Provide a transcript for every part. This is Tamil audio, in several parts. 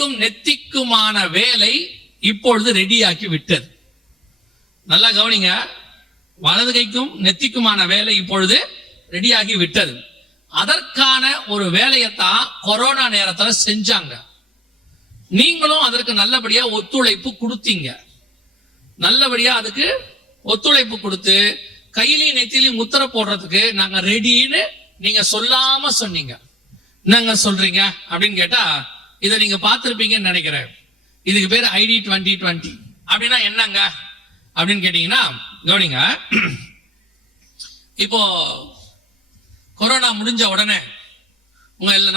கைக்கும் நெத்திக்குமான வேலை இப்பொழுது ரெடியாக்கி விட்டது. நல்லா கவனிங்க, வலது கைக்கும் நெத்திக்குமான வேலை இப்பொழுது ரெடியாகி விட்டது. அதற்கான ஒரு வேலையைத்தான் கொரோனா நேரத்துல செஞ்சாங்க. நீங்களும் அதற்கு நல்லபடியா ஒத்துழைப்பு கொடுத்தீங்க. நல்லபடியா அதுக்கு ஒத்துழைப்பு கொடுத்து கையிலையும் நெத்திலையும் முத்திரை போடுறதுக்கு நாங்க ரெடின்னு நீங்க சொல்லாம சொன்னீங்க. என்னங்க சொல்றீங்க அப்படின்னு கேட்டா, இதை நீங்க பார்த்திருப்பீங்கன்னு நினைக்கிறேன். இதுக்கு பேர் ஐடி 2020. அப்படின்னா என்னங்க அப்படின்னு கேட்டீங்கன்னா, கவனிங்க, இப்போ கொரோனா முடிஞ்ச உடனே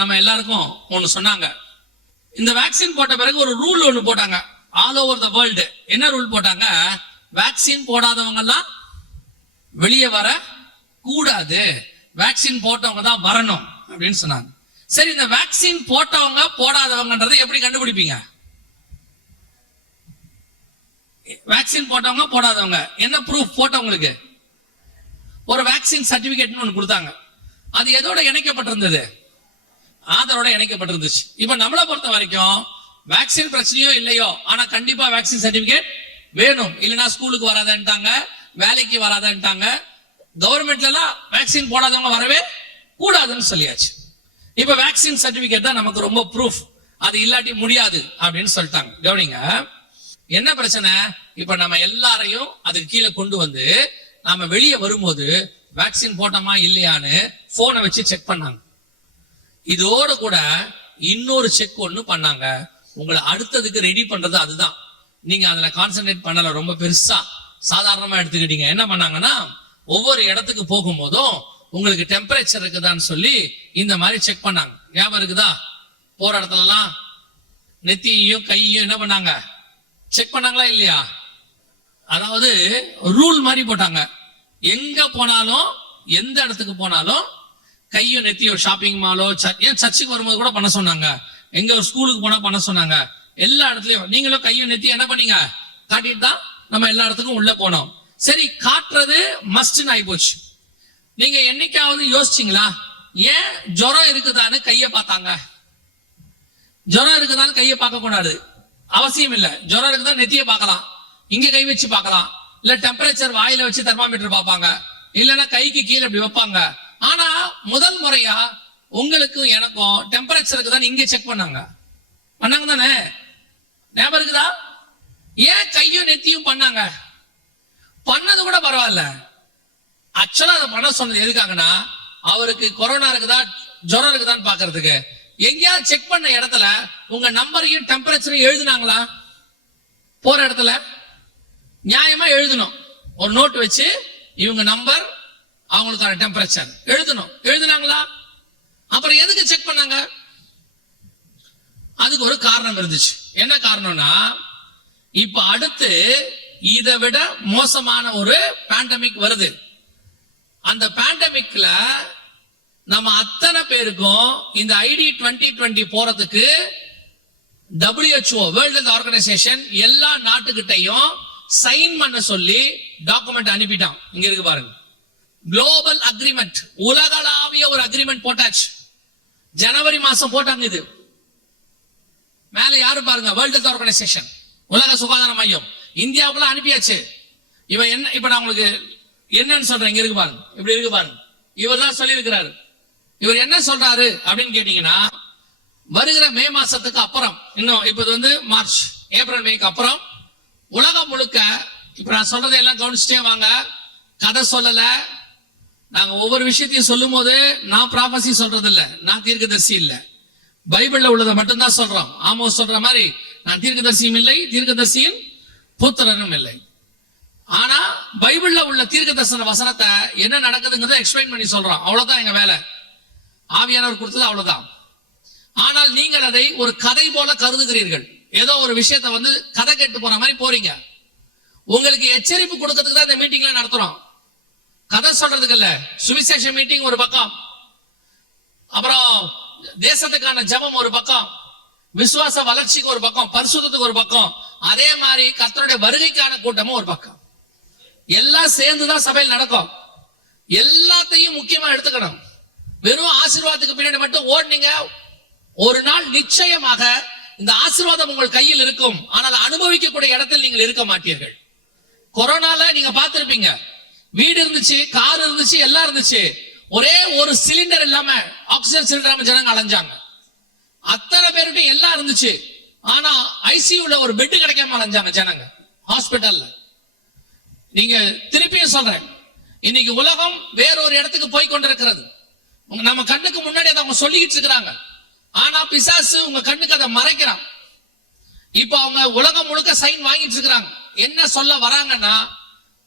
நம்ம எல்லாருக்கும் ஒண்ணு சொன்னாங்க. இந்த வேக்சின் போட்ட பிறகு ஒரு ரூல் ஒண்ணு போட்டாங்க ஆல் ஓவர் த வேர்ல்டு. என்ன ரூல் போட்டாங்க? வேக்சின் போடாதவங்க எல்லாம் வெளியே வர கூடாது, வேக்சின் போட்டவங்க தான் வரணும் அப்படின்னு சொன்னாங்க. சரி, இந்த வேக்சின் போட்டவங்க போடாதவங்கன்றதை எப்படி கண்டுபிடிப்பீங்க? வேக்சின் போட்டவங்க போடாதவங்க என்ன ப்ரூஃப்? போட்டவங்களுக்கு ஒரு வேக்சின் சர்டிபிகேட் ஒன்று கொடுத்தாங்க. அது எதோட இணைக்கப்பட்டிருந்தது? ஆதாரோட இணைக்கப்பட்டிருந்துச்சு. இப்ப நம்மளை பொறுத்த வரைக்கும் வேக்சின் பிரச்சனையோ இல்லையோ, ஆனா கண்டிப்பா வேக்சின் சர்டிபிகேட் வேணும். இல்லைன்னா ஸ்கூலுக்கு வராதன்ட்டாங்க, வேலைக்கு வராதன்ட்டாங்க. கவர்மெண்ட்ல எல்லாம் வேக்சின் போடாதவங்க வரவே கூடாதுன்னு சொல்லியாச்சு. இப்ப வேக்சின் சர்டிபிகேட் தான் நமக்கு ரொம்ப ப்ரூஃப். அது இல்லாட்டி முடியாது அப்படின்னு சொல்லிட்டாங்க. கவனிங்க, என்ன பிரச்சனை? இப்ப நம்ம எல்லாரையும் அதுக்கு கீழே கொண்டு வந்து நாம வெளியே வரும்போது வேக்சின் போட்டோமா இல்லையான்னு போனை வச்சு செக் பண்ணாங்க. இதோட கூட இன்னொரு செக் ஒண்ணு பண்ணாங்க. உங்களை அடுத்ததுக்கு ரெடி பண்றது அதுதான். நீங்க அதுல கான்சென்ட்ரேட் பண்ணல, ரொம்ப பெருசா சாதாரணமா எடுத்துக்கிட்டீங்க. என்ன பண்ணாங்கன்னா, ஒவ்வொரு இடத்துக்கு போகும்போதும் உங்களுக்கு டெம்பரேச்சர் இருக்குதான்னு சொல்லி இந்த மாதிரி செக் பண்ணாங்க. ஞாபகம் இருக்குதா? போற இடத்துல எல்லாம் நெத்தியையும் கையையும் என்ன பண்ணாங்க? செக் பண்ணாங்களா இல்லையா? அதாவது ரூல் மாதிரி போட்டாங்க. எங்க போனாலும், எந்த இடத்துக்கு போனாலும் கையும் நெத்தியோ, ஷாப்பிங் மாலோ, ஏன் சர்ச்சுக்கு வரும்போது கூட பண்ண சொன்னாங்க, எங்க ஒரு ஸ்கூலுக்கு போனா பண்ண சொன்னாங்க. எல்லா இடத்துலயும் நீங்களும் கையும் நெத்தியும் என்ன பண்ணீங்க? காட்டிட்டு தான் நம்ம எல்லா இடத்துக்கும் உள்ள போனோம். சரி, காட்டுறது மஸ்ட்னு ஆகி போச்சு. நீங்க என்னைக்காவது யோசிச்சீங்களா, ஏன் ஜுரம் இருக்குதான்னு கைய பார்த்தாங்க? ஜுரம் இருக்குதான்னு கையை பார்க்க கூடாது, அவசியம் இல்ல. ஜுரம் இருக்குதா நெத்திய பார்க்கலாம், இங்க கை வச்சு பார்க்கலாம், இல்ல டெம்பரேச்சர் வாயில வச்சு தெர்மாமீட்டர் பார்ப்பாங்க, இல்லைன்னா கைக்கு கீழே இப்படி வைப்பாங்க. ஆனா முதல் முறையா உங்களுக்கும் எனக்கும் டெம்பரேச்சருக்கு தான் இங்க செக் பண்ணாங்க தானே? ஞாபகம் இருக்குதா? ஏன் கையும் நெத்தியும் பண்ணாங்க? பண்ணது கூட பரவாயில்ல. ஆக்சுவலா அதை பண்ண சொன்னது எதுக்காகனா, அவருக்கு கொரோனா இருக்குதா ஜுரம் இருக்குதான்னு பாக்குறதுக்கு. எங்கேயாவது செக் பண்ண இடத்துல உங்க நம்பரையும் டெம்பரேச்சரையும் எழுதுனாங்களா? போற இடத்துல நியாயமா எழுதணும். ஒரு நோட் வச்சு இவங்க நம்பர், அவங்களுக்கான டெம்பரேச்சர் எழுதணும். எழுதுனாங்களா? அப்புறம் எதுக்கு செக் பண்ணாங்க? அதுக்கு ஒரு காரணம் இருந்துச்சு. என்ன காரணம்னா, இப்ப அடுத்து இதை விட மோசமான ஒரு பேண்டமிக் வருது. அந்த பேண்டமிக்ல நம்ம அத்தனை பேருக்கும் இந்த ஐடி 2020 போறதுக்கு WHO, வேர்ல்ட் ஹெல்த் ஆர்கனைசேஷன், எல்லா நாட்டுக்கிட்டையும் சைன் பண்ண சொல்லி டாக்குமெண்ட் அனுப்பிட்டான். இங்க இருக்கு பாருங்க, குளோபல் அக்ரிமெண்ட், உலகளாவிய ஒரு அக்ரிமெண்ட் போட்டாச்சு. ஜனவரி மாசம் போட்டாங்க. இது மேல யாரு பாருங்க, வேர்ல்ட் ஹெல்த் ஆர்கனைசேஷன், உலக சுகாதார மையம். இந்தியாவுக்குள்ள அனுப்பியாச்சு. இவன் என்ன, இப்ப நான் உங்களுக்கு என்னன்னு சொல்றேன், இங்க இருக்கு பாருங்க, இப்படி இருக்கு பாருங்க. இவர் தான் சொல்லி இருக்கிறாரு. இவர் என்ன சொல்றாரு அப்படின்னு கேட்டீங்கன்னா, வருகிற மே மாசத்துக்கு அப்புறம், இன்னும் இப்ப வந்து மார்ச், ஏப்ரல், மேக்கு அப்புறம் உலகம் முழுக்க, இப்ப நான் சொல்றதை எல்லாம் கவனிச்சுட்டே வாங்க, கதை சொல்லல. நாங்க ஒவ்வொரு விஷயத்தையும் சொல்லும் போது நான் ப்ராபசி சொல்றது இல்ல, நான் தீர்க்கதரிசி இல்ல, பைபிள்ல உள்ளதை மட்டும்தான் சொல்றோம். ஆமோஸ் சொல்ற மாதிரி நான் தீர்க்கதரிசியும் இல்லை, தீர்க்கதரிசியின் புத்திரனும் இல்லை. ஆனா பைபிள்ல உள்ள தீர்க்க தரிசன வசனத்தை என்ன நடக்குதுங்கிறத எக்ஸ்பிளைன் பண்ணி சொல்றோம். அவ்வளவுதான் எங்க வேலை. ஆவியானவர் கொடுத்தது அவ்வளவுதான். ஆனால் நீங்கள் அதை ஒரு கதை போல கருதுகிறீர்கள். ஏதோ ஒரு விஷயத்த வந்து கதை கேட்டு போற மாதிரி போறீங்க. உங்களுக்கு எச்சரிப்பு கொடுக்கிறதுக்கு தான் இந்த மீட்டிங்ல நடத்துறோம், கதை சொல்றதுக்கு இல்ல. சுவிசேஷ மீட்டிங் ஒரு பக்கம், அப்புறம் தேசத்துக்கான ஜெபம் ஒரு பக்கம், விசுவாச வளர்ச்சிக்கு ஒரு பக்கம், பரிசுத்தத்துக்கு ஒரு பக்கம், அதே மாதிரி கர்த்தருடைய வருகைக்கான கூட்டமும் ஒரு பக்கம். எல்லாம் சேர்ந்துதான் சபையில் நடக்கும். எல்லாத்தையும் முக்கியமா எடுத்துக்கணும். வெறும் ஆசீர்வாதத்துக்கு பின்னாடி மட்டும் ஓடுனீங்க, ஒரு நாள் நிச்சயமாக இந்த ஆசீர்வாதம் உங்கள் கையில் இருக்கும், ஆனால் அனுபவிக்கக்கூடிய இடத்தில் நீங்கள் இருக்க மாட்டீர்கள். கொரோனால நீங்க பார்த்திருப்பீங்க, வீடு இருந்துச்சு, கார் இருந்துச்சு, எல்லாம் இருந்துச்சு, ஒரே ஒரு சிலிண்டர் இல்லாம, ஆக்சிஜன் சிலிண்டர் இல்லாம ஜனங்க அலைஞ்சாங்க. அத்தனை பேருட்டு எல்லாம் இருந்துச்சு, ஆனா ஐசியூல ஒரு பெட் கிடைக்காம அலைஞ்சாங்க ஜனங்க ஹாஸ்பிட்டல்ல. நீங்க திருப்பியும் சொல்றேன், இன்னைக்கு உலகம் வேறொரு இடத்துக்கு போய் கொண்டிருக்கிறது. நம்ம கண்ணுக்கு முன்னாடி அதை அவங்க சொல்லிக்கிட்டு இருக்கிறாங்க, ஆனா பிசாசு உங்க கண்ணுக்கு அதை மறைக்கிறான். இப்ப அவங்க உலகம் முழுக்க சைன் வாங்கிட்டு இருக்கிறாங்க. என்ன சொல்ல வராங்கன்னா,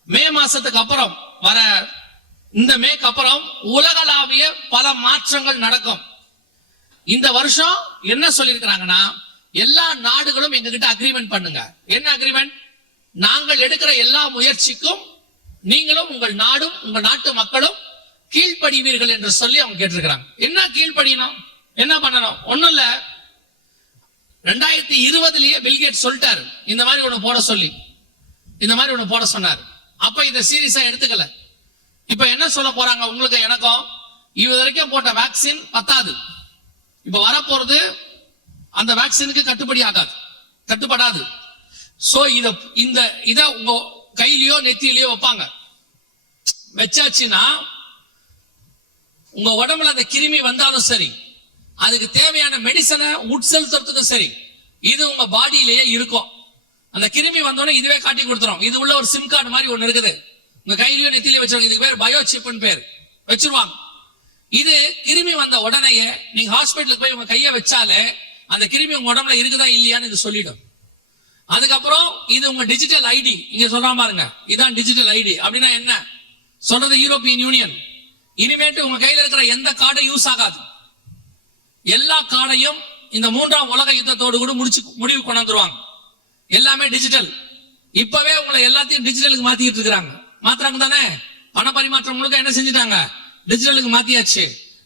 மே மாசத்துக்கு அப்புறம் வர இந்த மேக்கு அப்புறம் உலகளாவிய பல மாற்றங்கள் நடக்கும். இந்த வருஷம் என்ன சொல்லிருக்கிறாங்கன்னா, எல்லா நாடுகளும் எங்ககிட்ட அக்ரிமெண்ட் பண்ணுங்க. என்ன அக்ரிமெண்ட்? நாங்கள் எடுக்கிற எல்லா முயற்சிக்கும் நீங்களும் உங்கள் நாடும் உங்கள் நாட்டு மக்களும் கீழ்ப்படிவீர்கள் என்று சொல்லி அவங்க கேட்டிருக்கிறாங்க. என்ன கீழ்ப்படியணும், என்ன பண்ணணும்? ஒண்ணும் இல்ல, 2020 பில்கேட் சொல்லிட்டாரு இந்த மாதிரி ஒண்ணு போட சொல்லி, இந்த மாதிரி ஒண்ணு போட சொன்னார். அப்ப இத சீரியஸா எடுத்துக்கல. இப்ப என்ன சொல்ல போறாங்க உங்களுக்கு எனக்கும், இது வரைக்கும் போட்ட வேக்சின் பத்தாது, இப்ப வரப்போறது அந்த வேக்சினுக்கு கட்டுப்படி ஆகாது, கட்டுப்படாது. சோ இத உங்க கையிலயோ நெத்தியிலயோ வைப்பாங்க. வச்சாச்சுன்னா உங்க உடம்புல அந்த கிருமி வந்தாலும் சரி, அதுக்கு தேவையான மெடிசனை உட்செலுத்துறதுக்கும் சரி, இது உங்க பாடியிலேயே இருக்கும். அந்த கிருமி வந்தோடனே இதுவே காட்டி கொடுத்துரும். இது உள்ள ஒரு சிம் கார்டு மாதிரி ஒண்ணு இருக்குது, உங்க கையிலயோ நெத்தியிலயோ வச்சிருக்க. இதுக்கு பேர் பயோசிப்னு பேர், வச்சிருவாங்க. இது கிருமி வந்த உடனேயே நீங்க ஹாஸ்பிட்டலுக்கு போய் உங்க கையை வச்சாலே அந்த கிருமி உங்க உடம்புல இருக்குதா இல்லையான்னு இது சொல்லிடும். அதுக்கப்புறம் இது உங்க டிஜிட்டல் ஐடி, இங்க சொல்ற பாருங்க, இதான் டிஜிட்டல் ஐடி. அப்படின்னா என்ன சொல்றது? European union. இனிமேட்டு உங்க கையில இருக்கிற எந்த கார்டும் யூஸ் ஆகாது. எல்லா கார்டையும் இந்த 3ஆம் உலக யுத்தத்தோடு கூட முடிவு கொண்டு வந்துருவாங்க. எல்லாமே டிஜிட்டல். இப்பவே உங்களை எல்லாத்தையும் டிஜிட்டலுக்கு மாத்திட்டு இருக்காங்க. மாத்துறாங்க தானே? பண பரிமாற்றம் முழுக்க என்ன செஞ்சுட்டாங்க? டிஜிட்டலுக்கு மாத்தியாச்சு.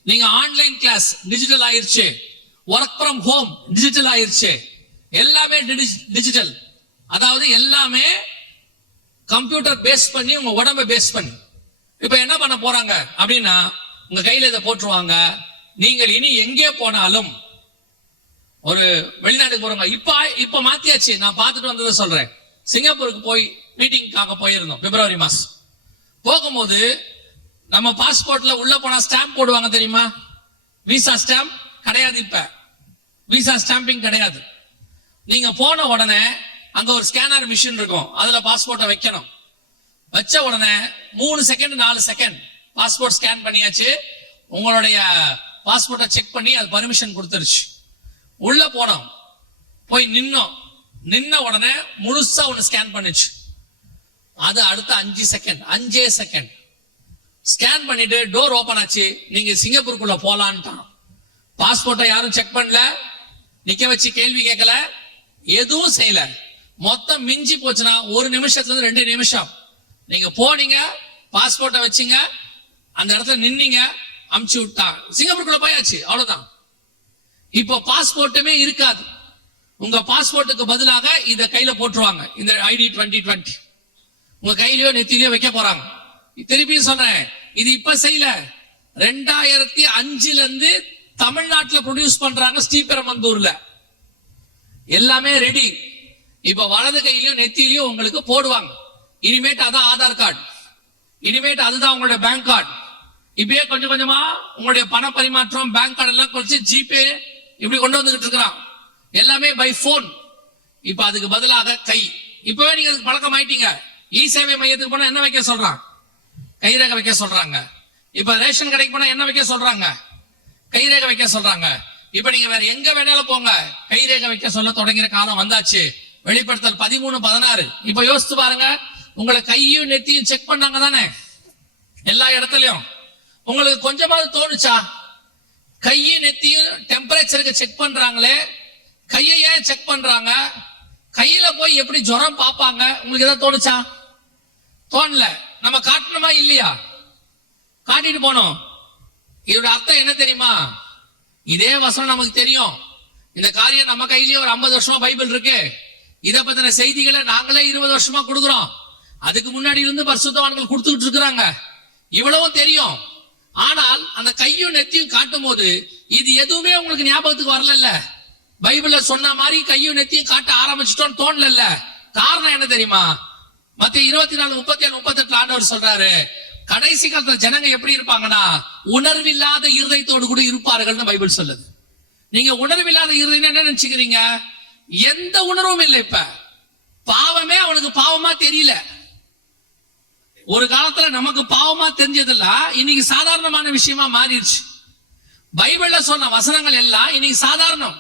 நீங்க ஆன்லைன் கிளாஸ் டிஜிட்டல் ஆயிருச்சு, ஒர்க் ஃப்ரம் ஹோம் டிஜிட்டல் ஆயிருச்சு, எல்லாமே டிஜிட்டல். அதாவது எல்லாமே கம்ப்யூட்டர் பேஸ் பண்ணி, உங்க உடம்பை பேஸ் பண்ணி. இப்ப என்ன பண்ண போறாங்க அப்படின்னா, உங்க கையில இதை போட்டுருவாங்க. நீங்கள் இனி எங்கே போனாலும், ஒரு வெளிநாட்டுக்கு போறவங்க இப்ப மாத்தியாச்சு. நான் பார்த்துட்டு வந்ததை சொல்றேன். சிங்கப்பூருக்கு போய் மீட்டிங்காக போயிருந்தோம் பிப்ரவரி மாசம். போகும்போது நம்ம பாஸ்போர்ட்ல உள்ள போனா ஸ்டாம்ப் போடுவாங்க தெரியுமா? விசா ஸ்டாம்ப் கிடையாது. இப்ப விசா ஸ்டாம்பிங் கிடையாது. நீங்க போன உடனே அங்க ஒரு ஸ்கேனர் மிஷின் இருக்கும், அதுல பாஸ்போர்ட்டை வைக்கணும். வச்ச உடனே 3 செகண்ட் 4 செகண்ட் பாஸ்போர்ட் ஸ்கேன் பண்ணியாச்சு. உங்களுடைய பாஸ்போர்ட்டை செக் பண்ணி அது பர்மிஷன் கொடுத்துருச்சு. உள்ள போனோம், போய் நின்னோம். நின்ன உடனே முழுசா ஒன்னு ஸ்கேன் பண்ணுச்சு. அது அடுத்த 5 செகண்ட் ஸ்கேன் பண்ணிட்டு டோர் ஓபன் ஆச்சு. நீங்க சிங்கப்பூருக்குள்ள போலான்ட்டான். பாஸ்போர்ட்டை யாரும் செக் பண்ணல, நிக்க வச்சு கேள்வி கேட்கல, எதுவும் செய்யல. மொத்தம் மிஞ்சி போச்சுன்னா 1 நிமிஷத்துல இருந்து 2 நிமிஷம். நீங்க போனீங்க, பாஸ்போர்ட்டை வச்சீங்க, அந்த இடத்துல நின்னீங்க, அமுச்சு விட்டான், சிங்கப்பூருக்குள்ள போயாச்சு. அவ்வளவுதான். இப்போ பாஸ்போர்ட்டுமே இருக்காது. உங்க பாஸ்போர்ட்டுக்கு பதிலாக இத கையில போட்டுருவாங்க, இந்த ஐடி 2020 உங்க கையிலயோ நெத்திலயோ வைக்க போறாங்க. திருப்பியும் சொல்றேன், இது இப்ப செய்யல, 2005 இருந்து தமிழ்நாட்டில் ப்ரொடியூஸ் பண்றாங்க. ஸ்ரீபெரும்புதூர்ல எல்லாமே ரெடி. இப்ப வலது கையிலயும் நெத்திலையும் உங்களுக்கு போடுவாங்க. இனிமேட்டு அதான் ஆதார் கார்டு, இனிமேட்டு அதுதான் உங்களுடைய பேங்க் கார்டு. இப்பயே கொஞ்சம் கொஞ்சமா உங்களுடைய பண பரிமாற்றம், பேங்க் கார்டு எல்லாம் குறைச்சு ஜிபே இப்படி கொண்டு வந்துகிட்டு இருக்கிறான். எல்லாமே பை போன். இப்ப அதுக்கு பதிலாக கை. இப்பவே நீங்க அதுக்கு பழக்கம் ஆயிட்டீங்க. இ சேவை மையத்துக்கு போனா என்ன வைக்க சொல்றான்? கைரேகை வைக்க சொல்றாங்க. இப்ப ரேஷன் கடைக்கு போனா என்ன வைக்க சொல்றாங்க? கைரேகை வைக்க சொல்றாங்க. இப்ப நீங்க வேற எங்க வேணாலும் போங்க, கைரேகை வைக்க சொல்ல தொடங்கிற காலம் வந்தாச்சு. வெளிப்படுத்தல் 13-16. இப்ப யோசிச்சு பாருங்க, உங்களை கையும் நெத்தியும் செக் பண்ணாங்க தானே எல்லா இடத்துலயும். உங்களுக்கு கொஞ்சமாவது தோணுச்சா? கையும் நெத்தியும் டெம்பரேச்சருக்கு செக் பண்றாங்களே, கையை ஏன் செக் பண்றாங்க? கையில போய் எப்படி ஜுரம் பாப்பாங்க? உங்களுக்கு ஏதாவது தோணுச்சா? தோணல. நம்ம காட்டணுமா இல்லையா? காட்டிட்டு போனோம். இதோட அர்த்தம் என்ன தெரியுமா? இதே வசனம் நமக்கு தெரியும். இந்த காரியம் நம்ம கையிலேயே ஒரு 50 வருஷமா பைபிள் இருக்கு. இதை பத்தின செய்திகளை நாங்களே 20 வருஷமா கொடுக்குறோம். அதுக்கு முன்னாடி இருந்து பரிசுத்தவான்கள் கொடுத்துக்கிட்டு இருக்கிறாங்க. இவ்வளவும் தெரியும். ஆனால் அந்த கையும் நெத்தியும் காட்டும் போது இது எதுவுமே உங்களுக்கு ஞாபகத்துக்கு வரல. பைபிள்ல சொன்ன மாதிரி கையும் நெத்தியும் காட்ட ஆரம்பிச்சிட்டோம் தோணல. காரணம் என்ன தெரியுமா? மத்திய 24:37-38 ஆண்டவர் சொல்றாரு, கடைசி காலத்துல ஜனங்க எப்படி இருப்பாங்கன்னா உணர்வில்லாத இருதயத்தோடு கூட இருப்பார்கள்னு பைபிள் சொல்லுது. நீங்க உணர்வில்லாத இருதயம் என்ன நினைச்சுக்கிறீங்க? எந்த உணர்வும் இல்லை. இப்ப பாவமே அவனுக்கு பாவமா தெரியல. ஒரு காலத்துல நமக்கு பாவமா தெரிஞ்சதில்ல, இன்னைக்கு சாதாரணமான விஷயமா மாறிடுச்சு. பைபிள்ல சொன்ன வசனங்கள் எல்லாம் இன்னைக்கு சாதாரணம்.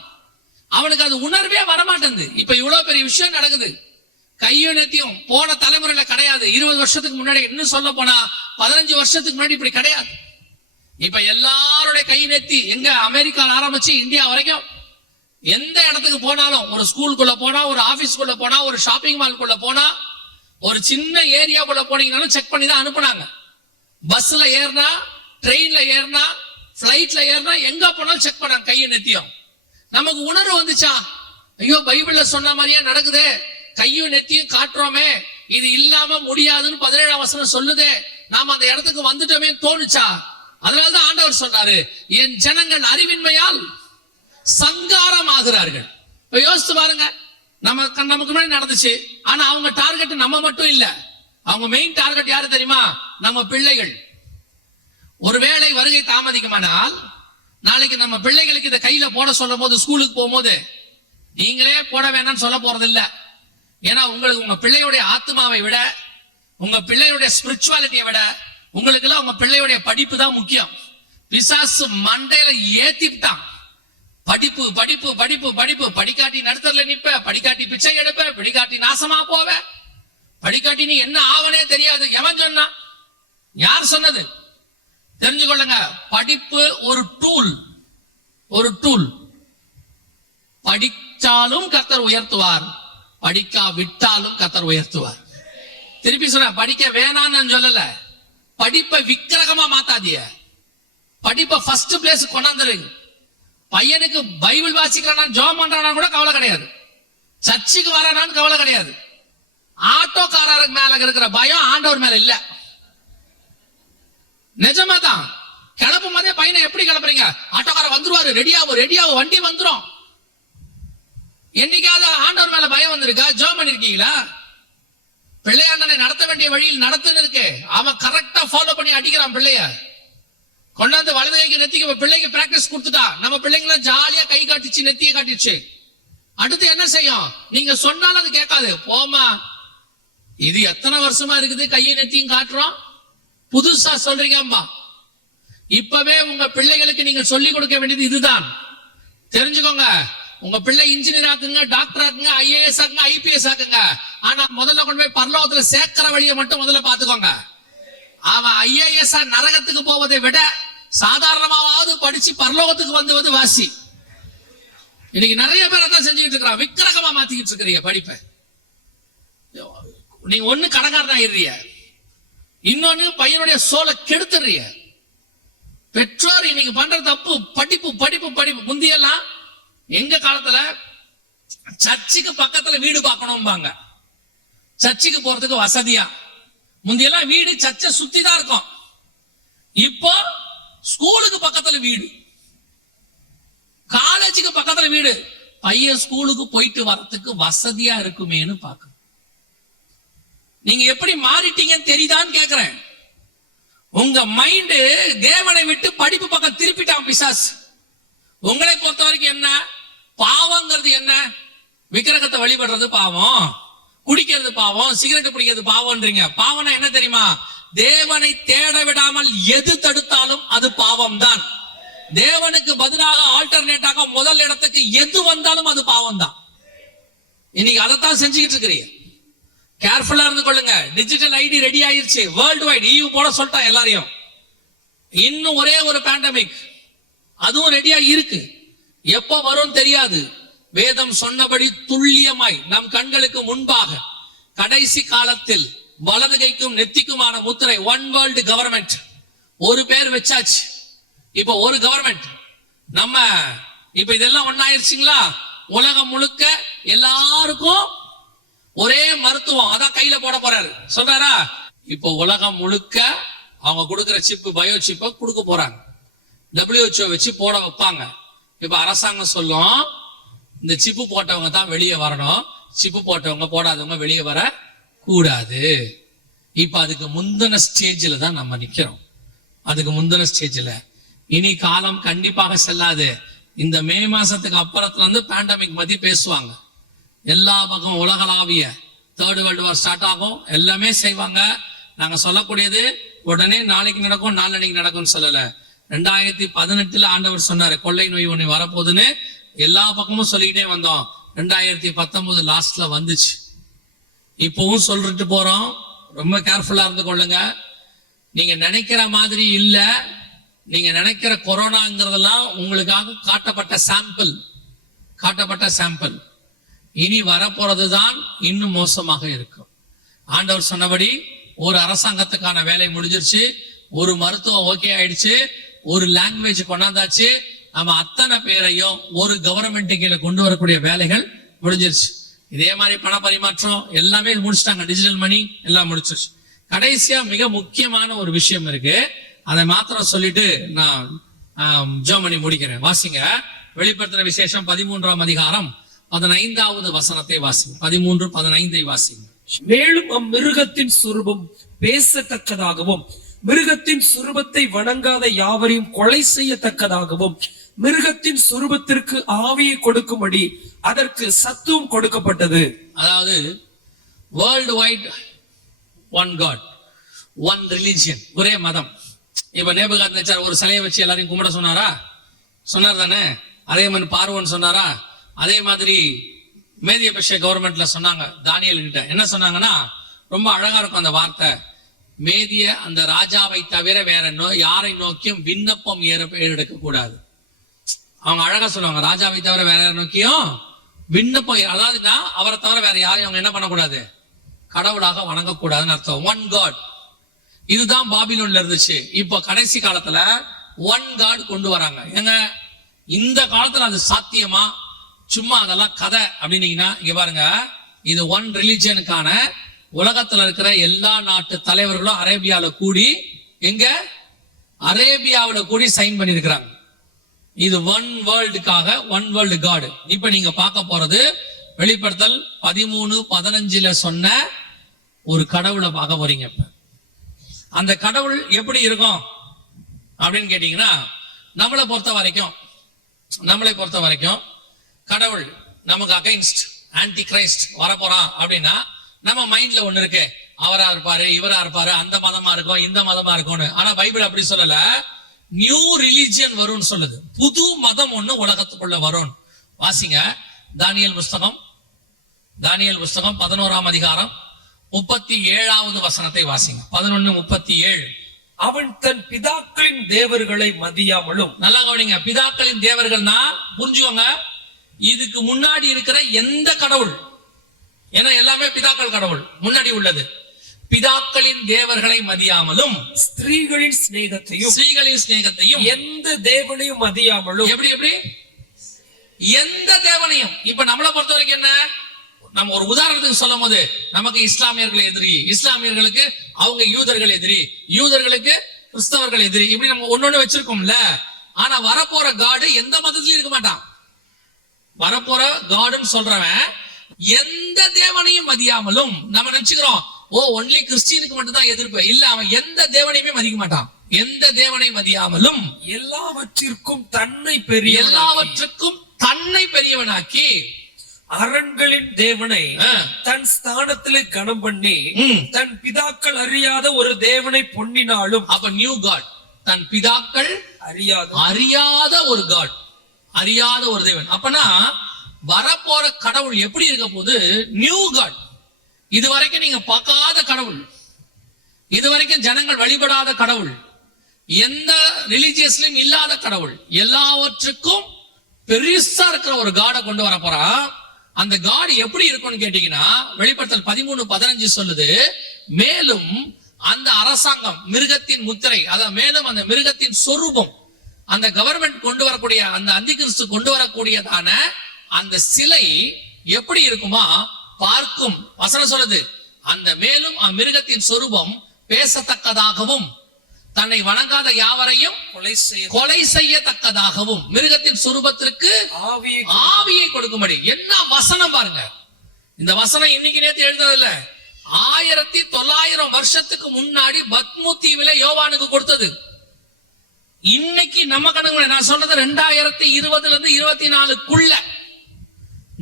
அவனுக்கு அது உணர்வே வரமாட்டேங்குது. இப்ப இவ்வளவு பெரிய விஷயம் நடக்குது. கையும் நெத்தியும் போன தலைமுறையில கிடையாது. 20 வருஷத்துக்கு முன்னாடி, இன்னும் சொல்ல போனா 15 வருஷத்துக்கு முன்னாடி இப்படி கிடையாது. இப்ப எல்லாருடைய கை நெத்தி எங்க அமெரிக்கால ஆரம்பிச்சு இந்தியா வரைக்கும் எந்த இடத்துக்கு போனாலும், ஒரு ஸ்கூலுக்குள்ள போனா, ஒரு ஆபீஸ்க்குள்ள போனா, ஒரு ஷாப்பிங் மால்குள்ள போனா, ஒரு சின்ன ஏரியாக்குள்ள போனீங்கன்னாலும் செக் பண்ணி தான் அனுப்புனாங்க. பஸ்ல ஏறினா, ட்ரெயின்ல ஏறினா, பிளைட்ல ஏறினா, எங்க போனாலும் செக் பண்ணாங்க கையும் நெத்தியும். நமக்கு உணர்வு வந்துச்சா? ஐயோ பைபிள்ல சொன்ன மாதிரியே நடக்குதே, கையும் நெத்தியும் காட்டுறோமே, இது இல்லாம முடியாதுன்னு 17ஆம் வசனம் சொல்லுதே, நாம அந்த இடத்துக்கு வந்துட்டோமே தோணுச்சா? அதனாலதான் ஆண்டவர் சொன்னாரு, என் ஜனங்கள் அறிவின்மையால் சங்காரம் ஆகிறார்கள். இப்ப யோசித்து பாருங்க, நமக்கு முன்னாடி நடந்துச்சு. ஆனா அவங்க டார்கெட் நம்ம மட்டும் இல்ல. அவங்க மெயின் டார்கெட் யாரு தெரியுமா? நம்ம பிள்ளைகள். ஒருவேளை வருகை தாமதிக்குமானால், நாளைக்கு நம்ம பிள்ளைகளுக்கு இதை கையில போட சொல்லும் போது, ஸ்கூலுக்கு போகும்போது நீங்களே போட வேணாம்னு சொல்ல போறது இல்ல. ஏன்னா உங்களுக்கு உங்க பிள்ளையுடைய ஆத்மாவை விட, உங்க பிள்ளையுடைய ஸ்பிரிச்சுவாலிட்டியை விட, உங்களுக்கு எல்லாம் உங்க பிள்ளையுடைய படிப்பு தான் முக்கியம். பிசாசு மண்டையில ஏத்திட்டான். படிப்பு படிப்பு படிப்பு படிப்பு. படிக்காட்டி நடுத்தரல நிப்ப, படிக்காட்டி பிச்சை எடுப்ப, படிக்காட்டி நாசமா போவ, படிக்காட்டி நீ என்ன ஆவனே தெரியாது. எவன் சொன்னா? யார் சொன்னது? தெரிஞ்சுக்கொள்ளுங்க, படிப்பு ஒரு டூல். ஒரு டூல். படிச்சாலும் கர்த்தர் உயர்த்துவார், படிக்கா விட்டாலும் கர்த்தர் உயர்த்துவார். திருப்பி சொன்ன, படிக்க வேணான்னு சொல்லல, படிப்பை விக்கிரகமா மாத்தாதிய. படிப்பை ஃபர்ஸ்ட் பிளேஸ் கொண்டாந்துருங்க. பையனுக்கு பைபிள் வாசிக்கிறான், ஜோம் பண்றானா கூட கவலை கிடையாது. சர்ச்சுக்கு வரானான்னு கவலை கிடையாது. ஆட்டோக்காரருக்கு மேல இருக்கிற பயம் ஆண்டவர் மேல இல்ல. நிஜமா தான். கிளப்பும் போதே பையனை எப்படி கிளப்புறீங்க? ஆட்டோக்காரர் வந்துருவாரு, ரெடியாவும் வண்டி வந்துரும். என்னைக்காவது ஆண்டவர் மேல பயம் வந்திருக்கா? ஜோம் பண்ணிருக்கீங்களா? பிள்ளையாண்டனை நடத்த வேண்டிய வழியில் நடத்துன்னு இருக்கு, அவன் கரெக்டா ஃபாலோ பண்ணி அடிக்கிறான் பிள்ளைய. கொண்டாந்து வலது கைக்கு நெத்திக்கு பிள்ளைக்கு பிராக்டிஸ் கொடுத்துட்டா, நம்ம பிள்ளைங்கள ஜாலியா கை காட்டிச்சு, நெத்தியை காட்டிடுச்சு. அடுத்து என்ன செய்யும்? நீங்க சொன்னாலும் அது கேட்காது. போமா, இது எத்தனை வருஷமா இருக்குது, கையை நெத்தியும் காட்டுறோம், புதுசா சொல்றீங்க அம்மா. இப்பவே உங்க பிள்ளைகளுக்கு நீங்க சொல்லிக் கொடுக்க வேண்டியது இதுதான். தெரிஞ்சுக்கோங்க, உங்க பிள்ளை இன்ஜினியர் ஆக்குங்க, டாக்டர் ஆக்குங்க, IAS ஆக்குங்க, IPS ஆக்குங்க. ஆனா முதல்ல கொண்டு போய் பரலோகத்துல சேர்க்கிற வழியை மட்டும் முதல்ல பாத்துக்கோங்க. அவன் IAS நரகத்துக்கு போவதை விட சாதாரணமாவது படிச்சு பரலோகத்துக்கு வந்து வாசி. இன்னைக்கு நிறைய பேர் அதான் செஞ்சுக்கிட்டு இருக்கிறான். விக்கிரகமா மாத்திக்கிட்டு இருக்கிறீங்க படிப்பை. நீங்க ஒண்ணு கடங்காரனா ஆயிடுறீங்க, இன்னொன்னு பையனுடைய சோலை கெடுத்துறீங்க. பெற்றோர் இன்னைக்கு பண்ற தப்பு படிப்பு படிப்பு படிப்பு. முந்தியெல்லாம் எங்க காலத்துல சர்ச்சுக்கு பக்கத்துல வீடு பார்க்கணும்பாங்க, சர்ச்சுக்கு போறதுக்கு வசதியா. முந்தியெல்லாம் வீடு சர்ச்சை சுத்தி தான் இருக்கும். இப்போ ஸ்கூலுக்கு பக்கத்துல வீடு, காலேஜுக்கு பக்கத்துல வீடு. பையன் ஸ்கூலுக்கு போயிட்டு வரத்துக்கு வசதியா இருக்குமேனு பாக்க. நீங்க எப்படி மாறிட்டீங்கன்னு தெரியுதான்னு கேக்குறேன். உங்க மைண்ட் தேவனை விட்டு படிப்பு பக்கம் திருப்பிட்டான் பிசாசு. உங்களை பொறுத்த வரைக்கும் என்ன பாவங்கிறது? என்ன? விக்கிரகத்தை வழிபடுறது பாவம், குடிக்கிறது பாவம், சிகரெட் பிடிக்கிறது பாவம்ன்றீங்க. பாவம்னா என்ன தெரியுமா? தேவனை தேட விடாமல் எது தடுத்தாலும் அது பாவம் தான். தேவனுக்கு பதிலாக ஆல்டர்னேட்டாக முதல் இடத்துக்கு எது வந்தாலும் அது பாவம் தான். இன்னைக்கு அதைத்தான் செஞ்சுக்கிட்டு இருக்கிறீங்க. கேர்ஃபுல்லா இருந்து கொள்ளுங்க. டிஜிட்டல் ஐடி ரெடி ஆயிருச்சு, வேர்ல்டு வைட் EU போட சொல்லிட்டா எல்லாரையும். இன்னும் ஒரே ஒரு பேண்டமிக், அதுவும் ரெடியா இருக்கு. எப்ப வரும் தெரியாது. வேதம் சொன்னபடி துல்லியமாய் நம் கண்களுக்கு முன்பாக கடைசி காலத்தில் வலது கைக்கும் நெத்திக்குமான முத்திரை, ஒன் வேர்ல்டு கவர்மெண்ட். ஒரு பேர் வச்சாச்சு. இப்ப ஒரு கவர்மெண்ட். நம்ம இப்ப இதெல்லாம் ஒன்னாயிருச்சுங்களா? உலகம் முழுக்க எல்லாருக்கும் ஒரே மருத்துவம், அதான் கையில போட போறாரு சொல்றாரா? இப்போ உலகம் முழுக்க அவங்க கொடுக்கிற சிப், பயோ சிப்பை கொடுக்க போறாங்க. WHO வச்சு போட வைப்பாங்க. இப்ப அரசாங்கம் சொல்லும், இந்த சிப்பு போட்டவங்க தான் வெளியே வரணும், சிப்பு போட்டவங்க போடாதவங்க வெளியே வர கூடாது. இப்ப அதுக்கு முந்தின ஸ்டேஜ்ல தான் நம்ம நிக்கிறோம். அதுக்கு முந்தின ஸ்டேஜ்ல இனி காலம் கண்டிப்பாக செல்லாது. இந்த மே மாசத்துக்கு அப்புறத்துல இருந்து பேண்டமிக் பத்தி பேசுவாங்க. எல்லா பக்கம் உலகளாவிய தேர்ட் வேர்ல்டு வார் ஸ்டார்ட் ஆகும், எல்லாமே செய்வாங்க. நாங்க சொல்லக்கூடியது உடனே நாளைக்கு நடக்கும் நாளைக்கு நடக்கும்னு சொல்லல. 2018 ஆண்டவர் சொன்னாரு கொள்ளை நோய் ஒண்ணு வரப்போகுதுன்னு, எல்லா பக்கமும் சொல்லிக்கிட்டே வந்தோம். 2019 லாஸ்ட்ல வந்துச்சு. இப்பவும் சொல்லிட்டு போறோம், ரொம்ப கேர்ஃபுல்லா இருந்து கொள்ளுங்க. நீங்க நினைக்கிற மாதிரி இல்ல, நீங்க நினைக்கிற கொரோனாங்கிறதெல்லாம் உங்களுக்காக காட்டப்பட்ட சாம்பிள். இனி வரப்போறதுதான் இன்னும் மோசமாக இருக்கும். ஆண்டவர் சொன்னபடி ஒரு அரசாங்கத்துக்கான வேலை முடிஞ்சிருச்சு, ஒரு மருத்துவம் ஓகே ஆயிடுச்சு, ஒரு லாங்குவேஜ் கொண்டாந்தாச்சு. நம்ம அத்தனை பேரையும் ஒரு கவர்மெண்ட் கீழே கொண்டு வரக்கூடிய வேலைகள் முடிஞ்சிருச்சு. இதே மாதிரி பண பரிமாற்றம் எல்லாமே முடிச்சிட்டாங்க, டிஜிட்டல் மணி எல்லாம் முடிச்சிருச்சு. கடைசியா மிக முக்கியமான ஒரு விஷயம் இருக்கு, அதை மாத்திரம் சொல்லிட்டு நான் ஜெபம் பண்ணி முடிக்கிறேன். வாசிங்க வெளிப்படுத்தின விசேஷம் 13ஆம் அதிகாரம் 15வது வசனத்தை வாசிங்க. 13:15 வாசிங்க. மேலும் அம்மிருகத்தின் சுரூபம் பேசத்தக்கதாகவும் மிருகத்தின் சுரூபத்தை வணங்காத யாவரையும் கொலை செய்யத்தக்கதாகவும் மிருகத்தின் சுரூபத்திற்கு ஆவியை கொடுக்கும்படி அதற்கு சத்துவம் கொடுக்கப்பட்டது. அதாவது world wide one God, one religion, ஒரே மதம். இப்ப நேபுகாத்நேச்சர் ஒரு சிலையை வச்சு எல்லாரையும் கும்பிட சொன்னார் தானே? அதே மாதிரி பார்வோன் சொன்னாரா? அதே மாதிரி மேதிய பெஷ கவர்மெண்ட்ல சொன்னாங்க தானியல் கிட்ட. என்ன சொன்னாங்கன்னா, ரொம்ப அழகா இருக்கும் அந்த வார்த்தை. மேதிய அந்த ராஜாவை தவிர வேற யாரை நோக்கியும் விண்ணப்பம் எடுக்க கூடாது. அவங்க அழகா சொல்லுவாங்க, ராஜாவை தவிர வேற யாரை நோக்கியும் விண்ணப்பம், அதாவதுன்னா அவரை தவிர வேற யாரையும் அவங்க என்ன பண்ணக்கூடாது, கடவுளாக வணங்கக்கூடாதுன்னு அர்த்தம். One God. இதுதான் பாபிலோன்ல இருந்துச்சு. இப்ப கடைசி காலத்துல ஒன் காட் கொண்டு வராங்க. ஏங்க இந்த காலத்துல அது சாத்தியமா? சும்மா அதெல்லாம் கதை அப்படின்னீங்கன்னா, இங்க பாருங்க, இது ஒன் ரிலிஜனுக்கான உலகத்துல இருக்கிற எல்லா நாட்டு தலைவர்களும் அரேபியாவுல கூடி சைன் பண்ணிருக்கிறாங்க. இது ஒன் வேர்ல்டுக்காக, ஒன் வேர்ல்டு காடு. இப்ப நீங்க பார்க்க போறது வெளிப்படுத்தல் 13:15 சொன்ன ஒரு கடவுளை பார்க்க போறீங்க. இப்ப அந்த கடவுள் எப்படி இருக்கும் அப்படின்னு கேட்டீங்கன்னா, நம்மளை பொறுத்த வரைக்கும் கடவுள் நமக்கு அகைன்ஸ்ட் ஆன்டி கிரைஸ்ட் வரப்போறான் அப்படின்னா நம்ம மைண்ட்ல ஒண்ணு இருக்கு, அவரா இருப்பாரு, இவரா இருப்பாரு, அந்த மதமா இருக்கும், இந்த மதமா இருக்கும்னு. ஆனா பைபிள் அப்படி சொல்லல. நியூ ரிலிஜியன் வரும்னு சொல்லுது. புது மதம் ஒண்ணு உலகத்துக்குள்ள வரும். வாசிங்க தானியேல் புஸ்தகம் 11ஆம் அதிகாரம் 37வது வசனத்தை வாசிங்க. 11:37. அவன் தன் பிதாக்களின் தேவர்களை மதியாமலும். நல்லா கவனிங்க, பிதாக்களின் தேவர்கள்னா புரிஞ்சுக்கோங்க, இதுக்கு முன்னாடி இருக்கிற எந்த கடவுள், ஏன்னா எல்லாமே பிதாக்கள் கடவுள் முன்னாடி உள்ளது. பிதாக்களின் தேவர்களை மதியாமலும் ஸ்திரீகளின் சிநேகத்தையும் எந்த தேவனையும் மதியாமலும். எப்படி எந்த தேவனையும். இப்ப நம்மளை பொறுத்த வரைக்கும் என்ன, நம்ம ஒரு உதாரணத்துக்கு சொல்லும் போது நமக்கு இஸ்லாமியர்கள் எதிரி, இஸ்லாமியர்களுக்கு அவங்க யூதர்கள் எதிரி, யூதர்களுக்கு கிறிஸ்தவர்கள் எதிரி, இப்படி நம்ம ஒன்னொன்னு வச்சிருக்கோம்ல. ஆனா வரப்போற காடு எந்த மதத்திலயும் இருக்க மாட்டான். வரப்போற காடுன்னு சொல்றவன் எந்த தேவனையும் மதியாமலும். நம்ம நினைச்சுக்கிறோம், ஓ ஒன்லி கிறிஸ்டியனுக்கு மட்டும் தான் எதிர்ப்பு. இல்ல, அவன் எந்த தேவனையுமே மதிக்க மாட்டான். எந்த தேவனை மதியாமலும் எல்லாவற்றிற்கும் தன்னை பெரியவனாக்கி அரண்களின் தேவனை தன் ஸ்தானத்திலே கனம் பண்ணி தன் பிதாக்கள் அறியாத ஒரு தேவனை பொன்னினாலும். அப்ப நியூ காட், தன் பிதாக்கள் அறியாத ஒரு காட், அறியாத ஒரு தேவன். அப்பனா வரப்போற கடவுள் எப்படி இருக்க போது? New God. இதுவரைக்கும் நீங்க பார்க்காத கடவுள், இதுவரைக்கும் ஜனங்கள் வழிபடாத கடவுள், எந்த ரிலிஜியஸ்லயும் இல்லாத கடவுள், எல்லாவற்றுக்கும் பெருசா இருக்கிற ஒரு காடை கொண்டு வர போறா. அந்த காடு எப்படி இருக்கும்னு கேட்டீங்கன்னா, வெளிப்படுத்தல் 13:15 சொல்லுது, மேலும் அந்த அரசாங்கம் மிருகத்தின் முத்திரை, அதாவது மேலும் அந்த மிருகத்தின் சொரூபம், அந்த கவர்மெண்ட் கொண்டு வரக்கூடிய, அந்த அந்தி கிறிஸ்து கொண்டு வரக்கூடியதான அந்த சிலை எப்படி இருக்குமா பார்க்கும். வசனம் சொல்லுது, அந்த மேலும் மிருகத்தின் சொரூபம் பேசத்தக்கதாகவும் தன்னை வணங்காத யாவரையும் கொலை செய்யத்தக்கதாகவும் மிருகத்தின் சுரூபத்திற்கு ஆவியை கொடுக்கும்படி. என்ன வசனம் பாருங்க. இந்த வசனம் இன்னைக்கு நேத்து எழுதுறதில்ல, 1900 வருஷத்துக்கு முன்னாடி பத்மு தீவில யோவானுக்கு கொடுத்தது. இன்னைக்கு நம்ம கண்ணுக்கு நான் சொன்னது 2020 இருந்து 24க்குள்ள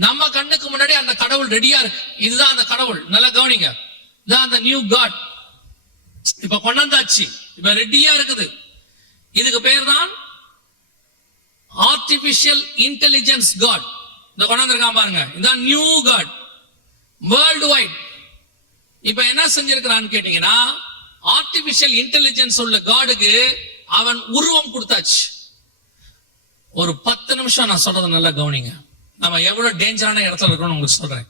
நம்ம கண்ணுக்கு முன்னாடி அந்த கடவுள் ரெடியா இருக்கு. இதுதான் அந்த கடவுள், நல்லா கவனிங்க. இதுதான் அந்த நியூ காட். இப்ப கொண்டாந்தாச்சு, இப்ப ரெடியா இருக்குது. இதுக்கு பேர் தான் ஆர்டிபிஷியல் இன்டெலிஜென்ஸ் காட். இந்த கொண்டாந்துருக்கான் பாருங்க, இதுதான் நியூ காட் வேர்ல்டு வைட். இப்ப என்ன செஞ்சிருக்கிறான்னு கேட்டீங்கன்னா, ஆர்டிபிஷியல் இன்டெலிஜென்ஸ் உள்ள காடுக்கு அவன் உருவம் கொடுத்தாச்சு. ஒரு 10 நிமிஷம் நான் சொல்றதை நல்லா கவனிங்க. நம்ம எவ்வளவு டேஞ்சரான இடத்துல இருக்கோம்னு உங்களுக்கு சொல்றேன்.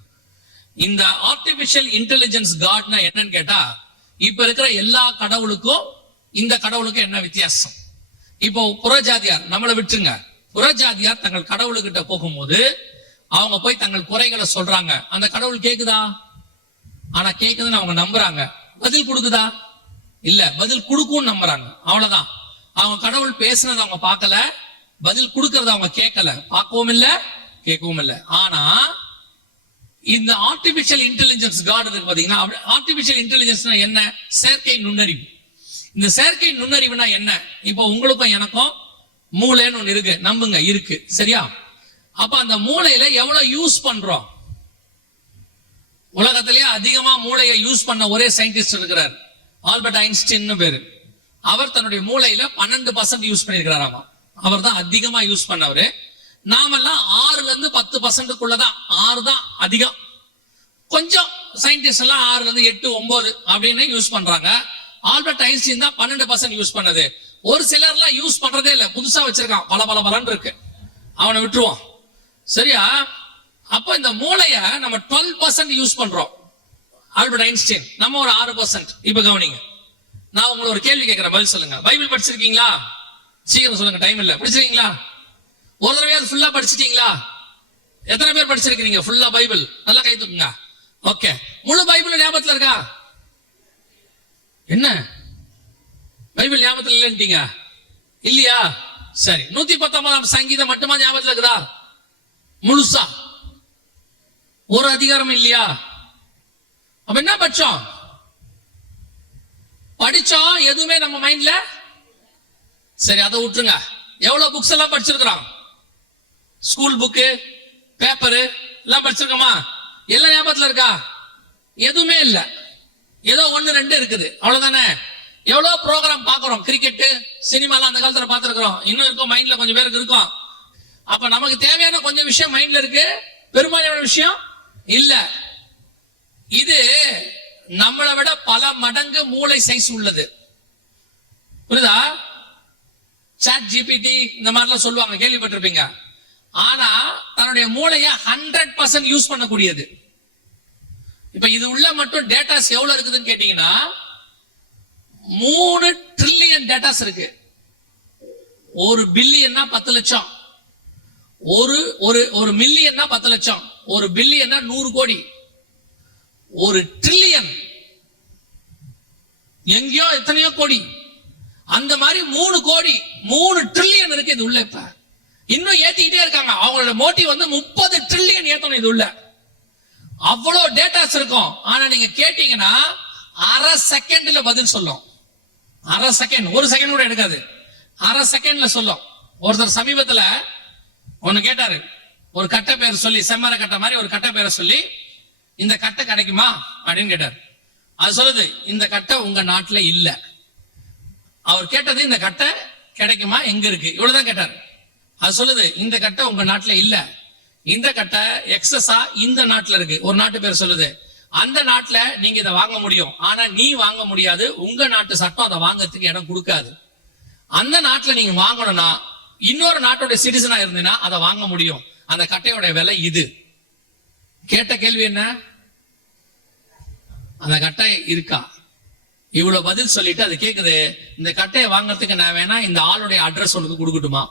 இந்த ஆர்டிபிஷியல் இன்டெலிஜென்ஸ் காட்னா என்னன்னு கேட்டா, இப்ப இருக்கிற எல்லா கடவுளுக்கும் இந்த கடவுளுக்கும் என்ன வித்தியாசம்? இப்போ புறஜாதியார் நம்மளை விட்டுருங்க. புறஜாதியார் தங்கள் கடவுளுக்கிட்ட போகும்போது அவங்க போய் தங்கள் குறைகளை சொல்றாங்க. அந்த கடவுள் கேக்குதா? ஆனா கேக்குதுன்னு அவங்க நம்புறாங்க. பதில் கொடுக்குதா? இல்ல, பதில் கொடுக்கும்னு நம்புறாங்க. அவ்வளவுதான். அவங்க கடவுள் பேசுனது அவங்க பார்க்கல, பதில் கொடுக்கறத அவங்க கேட்கல, பார்க்கவும் இல்ல கேட்கவும் இல்ல. ஆனா இந்த ஆர்டிபிஷியல் இன்டெலிஜென்ஸ் காட் இருக்கு பாத்தீங்கன்னா, ஆர்டிபிஷியல் இன்டெலிஜென்ஸ் என்ன? செயற்கை நுண்ணறிவு. இந்த செயற்கை நுண்ணறிவுனா என்ன? இப்போ உங்களுக்கும் எனக்கும் மூளைன்னு ஒண்ணு இருக்கு, நம்புங்க, இருக்கு, சரியா? அப்ப அந்த மூளையில எவ்வளவு யூஸ் பண்றோம்? உலகத்திலேயே அதிகமா மூளையை யூஸ் பண்ண ஒரே சயின்டிஸ்ட் இருக்கிறார், ஆல்பர்ட் ஐன்ஸ்டீன் பேரு. அவர் தன்னுடைய மூளையில 12% யூஸ் பண்ணிருக்கிறாராமா. அவர் தான் அதிகமா யூஸ் பண்ணவரு. நாமெல்லாம் 6ல இருந்து 10%க்குள்ளதான், 6 தான் அதிகம். கொஞ்சம் சயின்டிஸ்ட் எல்லாம் 6ல இருந்து 8, 9 அப்படின்னு யூஸ் பண்றாங்க. ஆல்பர்ட் ஐன்ஸ்டீன் தான் 12% யூஸ் பண்ணது. ஒரு சிலர்லாம் யூஸ் பண்றதே இல்ல, புதுசா வச்சிருக்கான், பல இருக்கு, அவனை விட்டுருவான், சரியா? அப்ப இந்த மூளைய நம்ம 12% யூஸ் பண்றோம். ஆல்பர்ட் ஐன்ஸ்டீன், நம்ம ஒரு 6%. இப்ப கவனிங்க, நான் உங்களை ஒரு கேள்வி கேட்கிறேன், பதில் சொல்லுங்க. பைபிள் படிச்சிருக்கீங்களா? சீக்கிரம் சொல்லுங்க, டைம் இல்ல. படிச்சிருக்கீங்களா? ஒரு தடவையாவது ஃபுல்லா படிச்சிட்டீங்களா? எத்தனை பேர் படிச்சிருக்கீங்க ஃபுல்லா பைபிள்? நல்லா கை தூக்குங்க. ஓகே, முழு பைபிள் ஞாபகத்துல இருக்கா? என்ன பைபிள் ஞாபகத்துல இல்லைன்ட்டீங்க? இல்லையா? சரி, 119 சங்கீதம் மட்டுமா ஞாபகத்துல இருக்குதா? முழுசா ஒரு அதிகாரம் இல்லையா? அப்ப என்ன படிச்சோம்? எதுவுமே நம்ம மைண்ட்ல. சரி, அதை விட்டுருங்க. எவ்வளவு புக்ஸ் எல்லாம் படிச்சிருக்கிறோம்? ஸ்கூல் புக்கு, பேப்பரு எல்லாம் படிச்சிருக்கோமா? எல்லாம் ஞாபகத்துல இருக்கா? எதுவுமே இல்ல, ஏதோ 1, 2 இருக்குது, அவ்வளவுதானே. எவ்வளவு ப்ரோக்ராம் பாக்குறோம், கிரிக்கெட், சினிமாலாம் அந்த காலத்துல பாத்துருக்கிறோம். இன்னும் இருக்கும், மைண்ட்ல கொஞ்சம் பேருக்கு இருக்கும். அப்ப நமக்கு தேவையான கொஞ்சம் விஷயம் மைண்ட்ல இருக்கு, பெரும்பாலான விஷயம் இல்ல. இது நம்மளை விட பல மடங்கு மூளை சைஸ் உள்ளது, புரியுதா? சாட் ஜிபிடி இந்த மாதிரிலாம் சொல்லுவாங்க, கேள்விப்பட்டிருப்பீங்க. ஆனா தன்னுடைய மூளைய 100% யூஸ் பண்ணக்கூடியது. இப்ப இது உள்ள மட்டும் டேட்டாஸ் எவ்வளவு இருக்குதுன்னு கேட்டீங்கன்னா, 3 ட்ரில்லியன் டேட்டாஸ் இருக்கு. 1 பில்லியன்னா 10 லட்சம், ஒரு மில்லியன்னா 10 லட்சம், 1 பில்லியன்னா 100 கோடி, 1 ட்ரில்லியன் எங்கேயோ எத்தனையோ கோடி. அந்த மாதிரி 3 கோடி, 3 ட்ரில்லியன் இருக்கு இது உள்ள. இப்ப இன்னும் ஏத்திக்கிட்டே இருக்காங்க. அவங்களோட மோட்டிவ் 30 ட்ரில்லியன் ஏத்தணும் இது உள்ள. அவ்வளவு டேட்டாஸ் இருக்கும். ஆனா நீங்க கேட்டீங்கன்னா அரை செகண்ட்ல பதில் சொல்லும். அரை செகண்ட், 1 செகண்ட் கூட எடுக்காது, அரை செகண்ட்ல சொல்லும். ஒருத்தர் சமீபத்துல ஒண்ணு கேட்டாரு, ஒரு கட்டை பேர் சொல்லி, செம்மர கட்டை மாதிரி ஒரு கட்டை பேரை சொல்லி, இந்த கட்டை கிடைக்குமா அப்படின்னு கேட்டாரு. அது சொல்லுது, இந்த கட்டை உங்க நாட்டுல இல்ல. அவர் கேட்டது இந்த கட்டை கிடைக்குமா, எங்க இருக்கு, இவ்வளவுதான் கேட்டாரு. அது சொல்லுது, இந்த கட்டை உங்க நாட்டுல இல்ல, இந்த கட்டை எக்ஸஸா இந்த நாட்டுல இருக்கு. ஒரு நாட்டு பேர் சொல்லுது, அந்த நாட்டுல நீங்க இதை வாங்க முடியும், ஆனா நீ வாங்க முடியாது, உங்க நாட்டு சட்டம் அதை வாங்கறதுக்கு இடம் கொடுக்காது. அந்த நாட்டுல நீங்க வாங்கணும்னா இன்னொரு நாட்டோட சிட்டிசனா இருந்தீங்கன்னா அதை வாங்க முடியும். அந்த கட்டையோட விலை இது. கேட்ட கேள்வி என்ன? அந்த கட்டை இருக்கா? இவ்வளவு பதில் சொல்லிட்டு அது கேக்குது, இந்த கட்டையை வாங்கறதுக்கு நான் வேணா இந்த ஆளுடைய அட்ரஸ் உனக்கு கொடுக்கட்டுமா?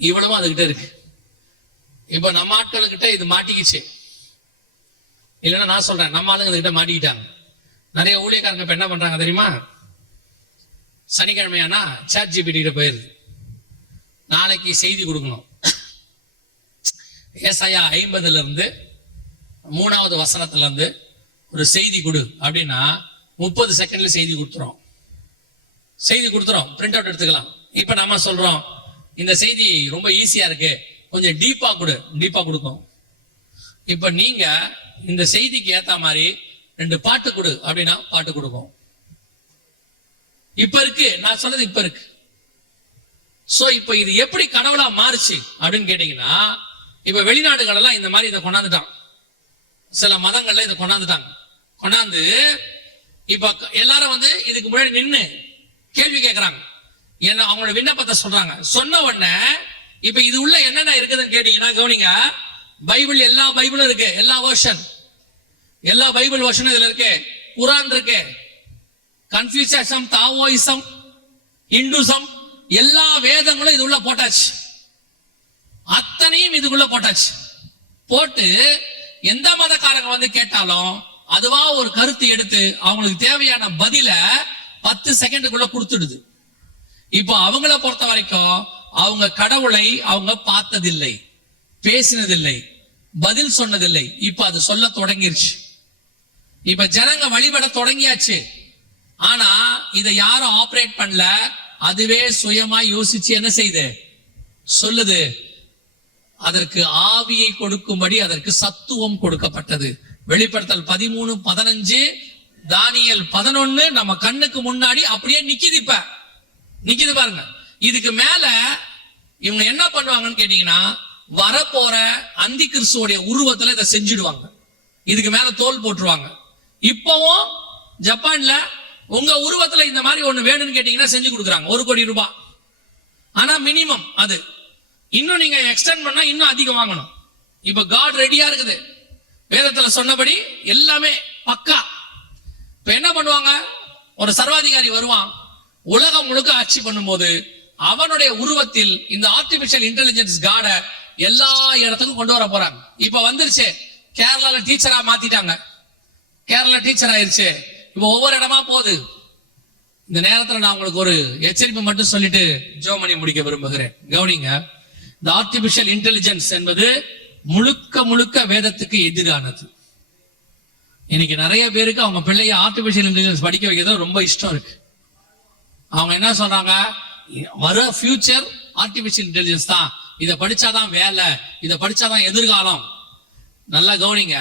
இவ்வளவு அதுகிட்ட இருக்கு. இப்ப நம்ம ஆட்களுக்கிட்ட இது மாட்டிக்கிச்சு. இல்லைன்னா நான் சொல்றேன், நம்ம ஆளுங்க கிட்ட மாட்டிக்கிட்டாங்க. நிறைய ஊழியக்காரங்க இப்ப என்ன பண்றாங்க தெரியுமா? சனிக்கிழமையானா ChatGPT கிட்ட போயிருது. நாளைக்கு செய்தி கொடுக்கணும். ஏசாயா 50 இருந்து 3வது வசனத்துல இருந்து ஒரு செய்தி கொடு அப்படின்னா 30 செகண்ட்ல செய்தி கொடுத்துரும். பிரிண்ட் அவுட் எடுத்துக்கலாம். இப்ப நம்ம சொல்றோம் இந்த செய்தி ரொம்ப ஈஸியா இருக்கு, கொஞ்சம் டீப்பா கொடுக்கும். இப்ப நீங்க இந்த செய்திக்கு ஏத்த மாதிரி 2 பாட்டு கொடு அப்படின்னா பாட்டு கொடுக்கும். இப்ப இருக்கு, நான் சொன்னது இப்ப இருக்கு. சோ இப்ப இது எப்படி கடவுளா மாறுச்சு அப்படின்னு கேட்டீங்கன்னா, இப்ப வெளிநாடுகள் எல்லாம் இந்த மாதிரி இதை கொண்டாந்துட்டான். சில மதங்கள்ல இதை கொண்டாந்து இப்ப எல்லாரும் வந்து இதுக்கு முன்னாடி நின்னு கேள்வி கேட்கறாங்க, என்ன அவங்களோட விண்ணப்பத்தை சொல்றாங்க. சொன்ன உடனே இப்ப இது உள்ள என்னென்ன இருக்குதுன்னு கேட்டீங்கன்னா கவனிங்க. பைபிள், எல்லா பைபிளும் இருக்கு, எல்லா பைபிள் வருஷனும் இதுல இருக்கு. குரான் இருக்கு, கன்ஃபியூசிசம், தாவோயிசம், இந்துசம், எல்லா வேதங்களும் இது உள்ள போட்டாச்சு. அத்தனையும் இதுக்குள்ள போட்டு எந்த மதக்காரங்க வந்து கேட்டாலும் அதுவா ஒரு கருத்து எடுத்து அவங்களுக்கு தேவையான பதில 10 செகண்டுக்குள்ள கொடுத்துடுது. இப்போ அவங்கள பொறுத்த வரைக்கும் அவங்க கடவுளை அவங்க பார்த்ததில்லை, பேசினதில்லை, பதில் சொன்னதில்லை. இப்ப அது சொல்ல தொடங்கிருச்சு. இப்ப ஜனங்க வழிபட தொடங்கியாச்சு. ஆனா இதை யாரும் ஆபரேட் பண்ணல, அதுவே சுயமா யோசிச்சு என்ன செய்யுது, சொல்லுது. அதற்கு ஆவியை கொடுக்கும்படி அதற்கு சத்துவம் கொடுக்கப்பட்டது. வெளிப்படுத்தல் 13:15, தானியேல் 11 நம்ம கண்ணுக்கு முன்னாடி அப்படியே நிக்குது பாருங்க. இதுக்கு மேல இவங்க என்ன பண்ணுவாங்கன்னு கேட்டீங்கன்னா, வரப்போற அந்தி கிறிஸ்துவோடைய உருவத்துல இதை செஞ்சிடுவாங்க. இதுக்கு மேல தோல் போட்டுருவாங்க. இப்பவும் ஜப்பான்ல உங்க உருவத்துல இந்த மாதிரி ஒண்ணு வேணும்னு கேட்டீங்கன்னா செஞ்சு கொடுக்குறாங்க, 1 கோடி ரூபாய். ஆனா மினிமம் அது. இன்னும் நீங்க எக்ஸ்டெண்ட் பண்ணா இன்னும் அதிகம் வாங்கணும். இப்ப காட் ரெடியா இருக்குது, வேதத்துல சொன்னபடி எல்லாமே பக்கா. இப்ப என்ன பண்ணுவாங்க, ஒரு சர்வாதிகாரி வருவான், உலகம் முழுக்க ஆட்சி பண்ணும்போது அவனுடைய உருவத்தில் இந்த ஆர்டிபிஷியல் இன்டெலிஜென்ஸ் காட எல்லா இடத்துக்கும் கொண்டு வர போறாங்க. இப்ப வந்துருச்சு, கேரளால டீச்சரா மாத்திட்டாங்க, கேரளா டீச்சர் ஆயிருச்சு. இப்ப ஒவ்வொரு இடமா போகுது. இந்த நேரத்துல நான் உங்களுக்கு ஒரு எச்சரிப்பு மட்டும் சொல்லிட்டு ஜோமணி முடிக்க விரும்புகிறேன். கவனிங்க, இந்த ஆர்டிபிஷியல் இன்டெலிஜென்ஸ் என்பது முழுக்க வேதத்துக்கு எதிரானது. இன்னைக்கு நிறைய பேருக்கு அவங்க பிள்ளைய ஆர்டிபிஷியல் இன்டெலிஜென்ஸ் படிக்க வைக்கிறது ரொம்ப இஷ்டம் இருக்கு. அவங்க என்ன சொல்றாங்க, வர ஃபியூச்சர் ஆர்டிபிஷியல் இன்டெலிஜென்ஸ் தான், இதை படிச்சாதான் வேலை, இதை படிச்சாதான் எதிர்காலம். நல்லா கவனிங்க,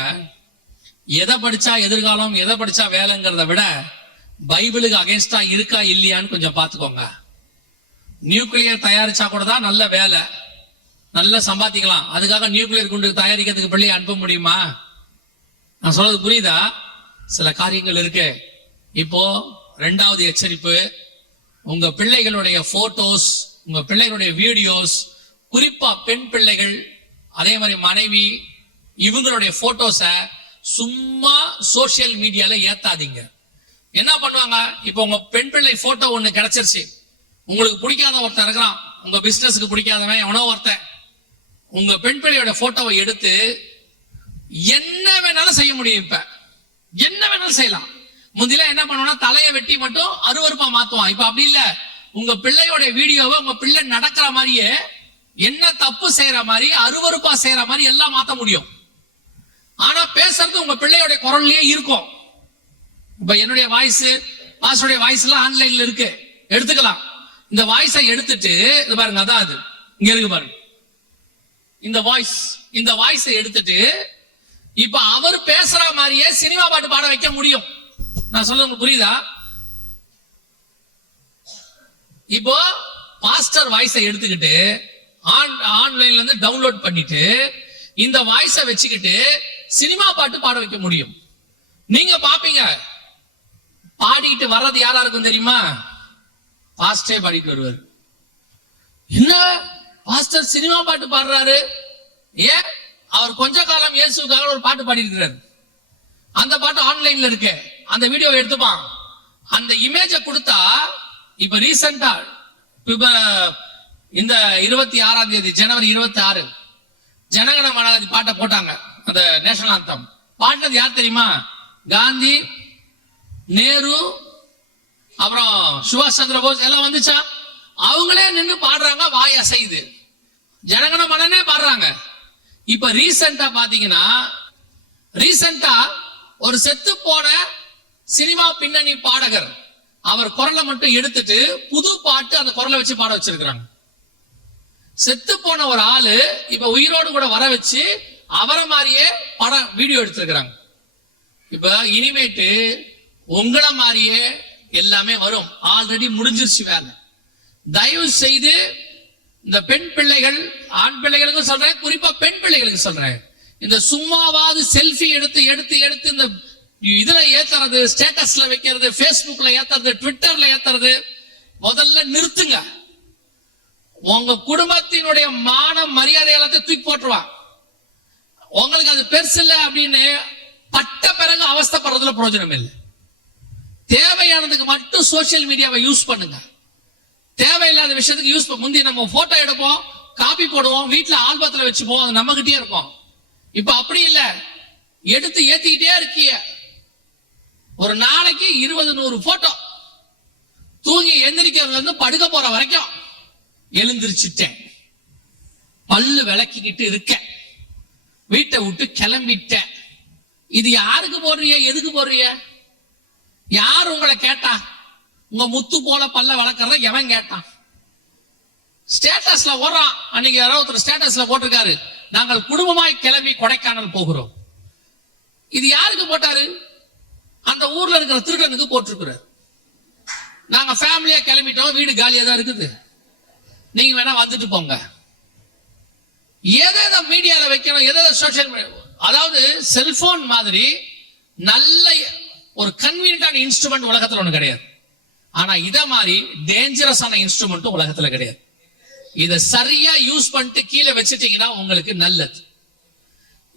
எதை படிச்சா எதிர்காலம், எதை படிச்சா வேலைங்கிறத விட பைபிளுக்கு அகைன்ஸ்டா இருக்கா இல்லையான்னு கொஞ்சம் பார்த்துக்கோங்க. நியூக்ளியர் தயாரிச்சா கூட தான் நல்ல வேலை, நல்லா சம்பாதிக்கலாம். அதுக்காக நியூக்ளியர் குண்டு தயாரிக்கிறதுக்கு பிள்ளையை அனுப்ப முடியுமா? நான் சொல்றது புரியுதா? சில காரியங்கள் இருக்கு. இப்போ 2வது எச்சரிப்பு, உங்க பிள்ளைகளுடைய போட்டோஸ், உங்க பிள்ளைகளுடைய வீடியோஸ், குறிப்பா பெண் பிள்ளைகள், அதே மாதிரி மனைவி, இவங்களுடைய போட்டோஸை சும்மா சோசியல் மீடியால ஏத்தாதீங்க. என்ன பண்ணுவாங்க, இப்ப உங்க பெண் பிள்ளை போட்டோ ஒண்ணு கிடைச்சிருச்சு, உங்களுக்கு பிடிக்காத ஒருத்தன் இருக்கிறான், உங்க பிசினஸ்க்கு பிடிக்காதவன் எவனோ ஒருத்தன் உங்க பெண் பிள்ளையோட போட்டோவை எடுத்து என்ன வேணாலும் செய்ய முடியும். இப்ப என்ன வேணாலும் செய்யலாம். முந்தில என்ன பண்ணுவோம்னா தலையை வெட்டி மட்டும் அருவருப்பா மாத்துவான். இப்ப அப்படி இல்ல, உங்க பிள்ளையோட வீடியோவை உங்க பிள்ளை நடக்கிற மாதிரியே, என்ன தப்பு செய்யற மாதிரி, அருவருப்பா செய்யற மாதிரி எல்லாம் மாத்த முடியும். ஆனா பேசுறது உங்க பிள்ளையோட குரல்லயே இருக்கும். இப்ப என்னுடைய வாய்ஸ், பாஸ்டருடைய வாய்ஸ் எல்லாம் ஆன்லைன்ல இருக்கு, எடுத்துக்கலாம். இந்த வாய்ஸை எடுத்துட்டு இது பாருங்க, அதான் அது இங்க இருக்கு பாருங்க, இந்த வாய்ஸை எடுத்துட்டு இப்ப அவர் பேசுற மாதிரியே சினிமா பாட்டு பாட வைக்க முடியும். நான் சொல்ல உங்களுக்கு புரியுதா? இப்போ பாஸ்டர் வாய்ஸை எடுத்துக்கிட்டு ஆன்லைன்ல இருந்து டவுன்லோட் பண்ணிட்டு இந்த வாய்ஸை வச்சுக்கிட்டு சினிமா பாட்டு பாட வைக்க முடியும். நீங்க பாப்பீங்க, பாடிட்டு வர்றது யாரா இருக்கும் தெரியுமா? பாஸ்டே பாடிட்டு வருவார். என்ன பாஸ்டர் சினிமா பாட்டு பாடுறாரு? ஏன், அவர் கொஞ்ச காலம் இயேசுக்காக ஒரு பாட்டு பாடி இருக்கிறார். அந்த பாட்டு ஆன்லைன்ல இருக்கு, அந்த வீடியோ எடுத்துப்பான், அந்த இமேஜை கொடுத்தா. இப்ப ரீசெண்டா இந்த 26ஆம் தேதி ஜனவரி 26 ஜனகண மன பாட்டை போட்டாங்க, அந்த நேஷனல் ஆந்தம். பாடினது யார் தெரியுமா? காந்தி, நேரு, அப்புறம் சுபாஷ் சந்திர போஸ் எல்லாம் வந்துச்சா? அவங்களே நின்று பாடுறாங்க, வாய் அசையுது, ஜனகன மனனே பாடுறாங்க. இப்ப ரீசெண்டா பாத்தீங்கன்னா, ஒரு செத்து போன சினிமா பின்னணி பாடகர் அவர் குரலை மட்டும் எடுத்துட்டு புது பாட்டு அந்த குரலை வச்சு பாட வச்சிருக்கிறாங்க. செத்து போன ஒரு ஆளு இப்ப உயிரோடு கூட வர வச்சு அவரை மாதிரியே படம் வீடியோ எடுத்திருக்கிறாங்க. இப்ப இனிமேட்டு உங்களை மாதிரியே எல்லாமே வரும். ஆல்ரெடி முடிஞ்சிருச்சு வேலை. தயவு செய்து இந்த பெண் பிள்ளைகள், ஆண் பிள்ளைகளுக்கும் சொல்றேன், குறிப்பா பெண் பிள்ளைகளுக்கு சொல்றேன், இந்த சும்மாவாது செல்ஃபி எடுத்து எடுத்து எடுத்து இந்த இதுல ஏத்துறது, ஸ்டேட்டஸ்ல வைக்கிறது, பேஸ்புக்ல ஏத்துறது, ட்விட்டர்ல ஏத்துறது முதல்ல நிறுத்துங்க. உங்க குடும்பத்தினுடைய மான மரியாதை எல்லாத்தையும் தூக்கி போட்டுருவான். உங்களுக்கு அது பெருசு இல்லை அப்படின்னு பட்ட பிறகு அவஸ்தைப்படுறதுல பிரயோஜனம் இல்லை. தேவையானதுக்கு மட்டும் சோசியல் மீடியாவை யூஸ் பண்ணுங்க. தேவையில்லாத விஷயத்துக்கு யூஸ் முந்தி நம்ம போட்டோ எடுப்போம், காப்பி போடுவோம், வீட்டுல ஆல்பத்துல வச்சுப்போம், அது நம்ம கிட்டே இருக்கும். இப்ப அப்படி இல்ல, எடுத்து ஏத்திக்கிட்டே இருக்கீங்க. ஒரு நாளைக்கு 20-100 போட்டோ. தூங்கி எந்திரிக்கிறதுல இருந்து படுக்க போற வரைக்கும் எழுந்திருச்சுட்டேன், பல்லு விளக்கிக்கிட்டு இருக்க, வீட்டை விட்டு கிளம்பிட்டேன். இது யாருக்கு போடுறீங்க? எதுக்கு போடுறீங்க? யார் உங்களை கேட்டா? உங்க முத்து போல பல்ல வளர்க்கறத எவன் கேட்டான்? ஸ்டேட்டஸ்ல ஓடுறான். அன்னைக்கு யாரோ ஒருத்தர் ஸ்டேட்டஸ்ல போட்டிருக்காரு, நாங்கள் குடும்பமாய் கிளம்பி கொடைக்கானல் போகிறோம். இது யாருக்கு போட்டாரு? அந்த ஊர்ல இருக்கிற திருடனுக்கு போட்டிருக்கிறார். நாங்க ஃபேமிலியா கிளம்பிட்டோம், வீடு காலியா தான் இருக்குது, நீங்க வேணா வந்துட்டு போங்க. எதை மீடியால வைக்கணும், எதை சோசியல் மீடியா, அதாவது செல்போன் மாதிரி நல்ல ஒரு கன்வீனியன்டான இன்ஸ்ட்ருமெண்ட் உலகத்துல ஒண்ணு கிடையாது. ஆனா இத மாதிரி டேஞ்சரஸான இன்ஸ்ட்ருமெண்ட் உலகத்துல கிடையாது. இத சரியா யூஸ் பண்ணிட்டு கீழே வச்சிட்டீங்கன்னா உங்களுக்கு நல்லது.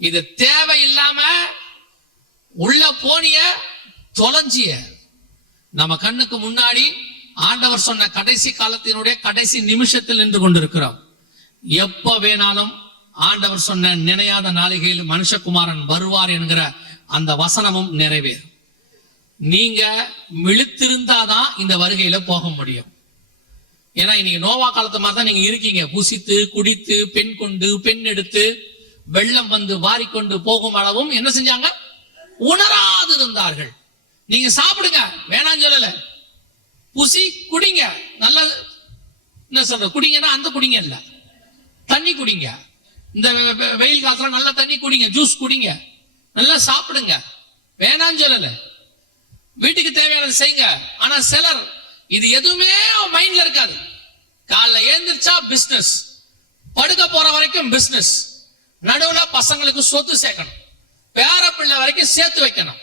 இது தேவையில்லாம உள்ள போனிய தொலைஞ்சிய நம்ம கண்ணுக்கு முன்னாடி ஆண்டவர் சொன்ன கடைசி காலத்தினுடைய கடைசி நிமிஷத்தில் நின்று கொண்டிருக்கிறோம். எப்ப வேணாலும் ஆண்டவர் சொன்ன நினையாத நாளிகையில் மனுஷகுமாரன் வருவார் என்கிற அந்த வசனமும் நிறைவேறும். நீங்க விழித்திருந்தாதான் இந்த வருகையில போக முடியும். ஏன்னா இன்னைக்கு நோவா காலத்து மாதிரி தான் நீங்க இருக்கீங்க. புசித்து குடித்து பெண் கொண்டு பெண் எடுத்து வெள்ளம் வந்து வாரிக்கொண்டு போகும் அளவும் என்ன செஞ்சாங்க? உணராது இருந்தார்கள். நீங்க சாப்பிடுங்க, வேணாம் சொல்லல, புசி குடிங்க, நல்லது. என்ன சொல்ற? குடிங்கன்னா அந்த குடிங்க இல்ல, தண்ணி குடிங்க. இந்த வெயில் காலத்துல நல்ல தண்ணி குடிங்க, ஜூஸ் குடிங்க, நல்லா சாப்பிடுங்க, வேணாம் சொல்லல. வீட்டுக்கு தேவையானது செய்யுங்க. ஆனா சிலர் இது எதுவுமே மைண்ட்ல இருக்காது. காலைல ஏந்திரிச்சா பிசினஸ், படுக்க போற வரைக்கும் பிசினஸ், நடுவுல பசங்களுக்கு சொத்து சேர்க்கணும், பேர பிள்ளை வரைக்கும் சேர்த்து வைக்கணும்.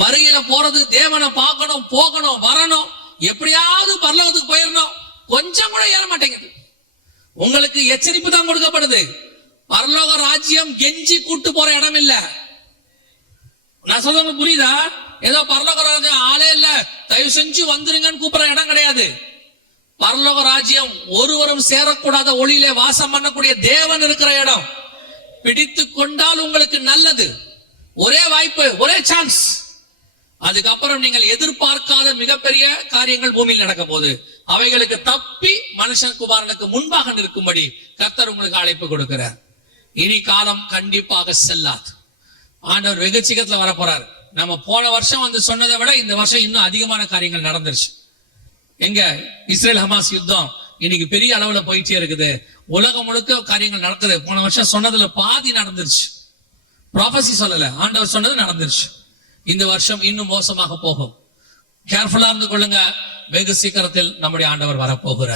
வருகையில போறது தேவனை பார்க்கணும், போகணும், வரணும், எப்படியாவது பரலோகத்துக்கு போயிடணும். கொஞ்சம் கூட ஏற மாட்டேங்குது. உங்களுக்கு எச்சரிப்பு தான் கொடுக்கப்படுது. பரலோக ராஜ்யம் கெஞ்சி கூட்டு போற இடம் இல்ல. நான் சொல்றது புரியுதா? ஏதோ பரலோக ராஜ்யம் ஆளே இல்ல, தயவு செஞ்சு வந்துருங்கன்னு கூப்பிடுற இடம் கிடையாது. பரலோக ராஜ்யம் ஒருவரும் சேரக்கூடாத ஒளியிலே வாசம் பண்ணக்கூடிய தேவன் இருக்கிற இடம். பிடித்து கொண்டால் உங்களுக்கு நல்லது. ஒரே வாய்ப்பு, ஒரே சான்ஸ். அதுக்கப்புறம் நீங்கள் எதிர்பார்க்காத மிகப்பெரிய காரியங்கள் பூமியில் நடக்க போகுது. அவைகளுக்கு தப்பி மனுஷன் குமாரனுக்கு முன்பாக நிற்கும்படி கர்த்தர் உங்களுக்கு அழைப்பு கொடுக்கிறார். இனி காலம் கண்டிப்பாக செல்லாது. ஆண்டவர் வெகு சீக்கிரத்துல வர போறாரு. நம்ம போன வருஷம் வந்து சொன்னதை விட இந்த வருஷம் இன்னும் அதிகமான காரியங்கள் நடந்துருச்சு. எங்க இஸ்ரேல் ஹமாஸ் யுத்தம் இன்னைக்கு பெரிய அளவுல போயிட்டே இருக்குது. உலகம் முழுக்க காரியங்கள் நடக்குது. போன வருஷம் சொன்னதுல பாதி நடந்துருச்சு. ப்ராபசி சொல்லல, ஆண்டவர் சொன்னது நடந்துருச்சு. இந்த வருஷம் இன்னும் மோசமாக போகும். கேர்ஃபுல்லா இருந்து கொள்ளுங்க. வெகு சீக்கிரத்தில் நம்முடைய ஆண்டவர் வரப்போகிறார்.